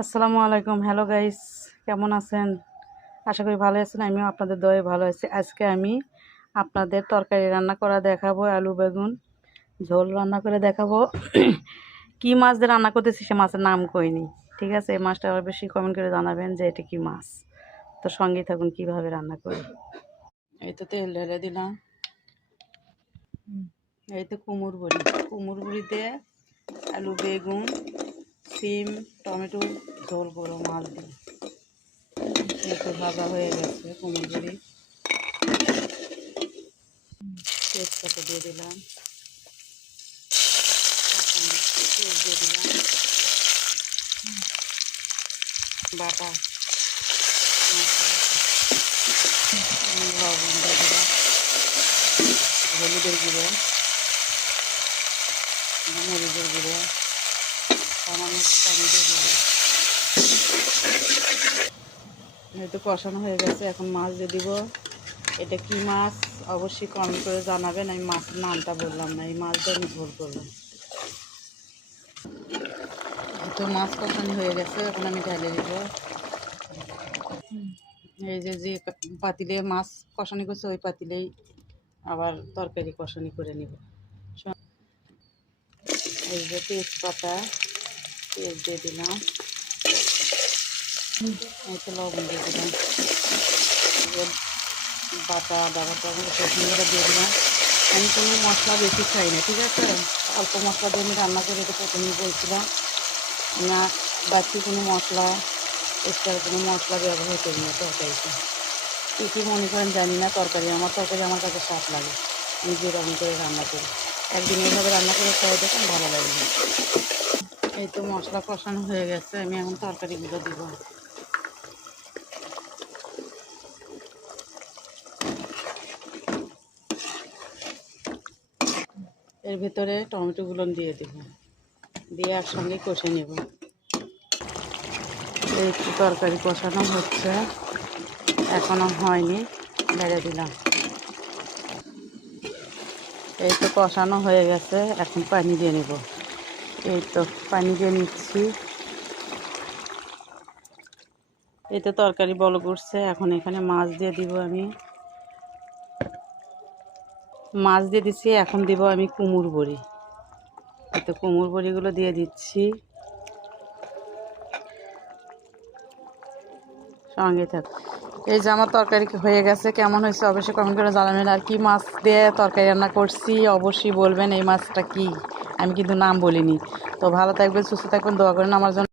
আসসালামু আলাইকুম। Hello guys, কেমন আছেন? আশা করি ভালো আছেন। আমিও আপনাদের দয়ে ভালো আছি। আজকে আমি আপনাদের তরকারি রান্না করা দেখাবো, আলু বেগুন ঝোল রান্না করে দেখাবো। কি মাছ দিয়ে রান্না করতেছি সে মাছের নাম কইনি, ঠিক আছে? এই মাছটা আবার বেশি কমেন্ট করে জানাবেন যে এটা কি মাছ। তো সঙ্গেই থাকুন কীভাবে রান্না করি। এই তো তেল ঢেলে দিলাম। এই তো কুমড় বড়ি দিয়ে আলু বেগুন সিম টমেটো ঝোল করো মাছ দিয়ে। একটু ভাজা হয়ে গেছে কুমড়ো বড়ি, তেজপাতা দিয়ে দিলাম, পেঁয়াজ দিয়ে দিলাম, বাটা লবণ দিয়ে দিলাম, হলুদের গুঁড়ো, মরিচের গুঁড়ো, সামান্য পানি দিয়ে দিলাম। হয়তো কষানো হয়ে গেছে, এখন মাছ দিয়ে দিব। এটা কি মাছ অবশ্যই কমেন্ট করে জানাবেন। আমি মাছের নামটা বললাম না, এই মাছ দিয়ে আমি ঝোল করলাম। তো মাছ কষানি হয়ে গেছে, এখন আমি ঢেলে দিব। এই যে যে পাতিলে মাছ কষানি করছে ওই পাতিলেই আবার তরকারি কষানি করে নিব। এই যে তেজপাতা পেঁয়াজ দিয়ে দিলাম, এই তো লবণ দিয়ে দিলাম, বাটা আদা বাটা রসুনটা দিয়ে দিলাম। আমি কোনো মশলা বেশি খাই না, ঠিক আছে? অল্প মশলা দিয়ে আমি রান্না করে এটা প্রথমেই বলছিলাম না, বাকি কোনো মশলা এক্সট্রা কোনো মশলা ব্যবহার করি না তরকারিতে। কী কী মনে করেন জানি না, তরকারি আমার কাছে স্বাদ লাগে। আমি যেরকম করে রান্না করি, একদিন এইভাবে রান্না করে খাওয়া দেখুন, ভালো লাগবে। এই তো মশলা কষানো হয়ে গেছে, আমি এখন তরকারিগুলো দিব। এর ভিতরে টমেটোগুলো দিয়ে দেব, দিয়ে একসঙ্গে কষে নেব। এই তরকারি কষানো হচ্ছে, এখনও হয়নি, বেড়ে দিলাম। এই তো কষানো হয়ে গেছে, এখন পানি দিয়ে নেব। এই তো পানি দিয়ে নিচ্ছি। এই তো তরকারি বলক উঠছে, এখন এখানে মাছ দিয়ে দিব। আমি মাছ দিয়ে দিচ্ছি, এখন দিব আমি কুমড়ো বড়ি। এই তো কুমড়ো বড়িগুলো দিয়ে দিচ্ছি, সঙ্গে থাক। এই যে আমার তরকারি হয়ে গেছে, কেমন হয়েছে অবশ্যই কমেন্ট করে জানাবেন। আর কি মাছ দিয়ে তরকারি রান্না করছি অবশ্যই বলবেন। এই মাছটা কি, আমি কিন্তু নাম বলিনি। তো ভালো থাকবেন, সুস্থ থাকবেন, দোয়া করেন আমার জন্য।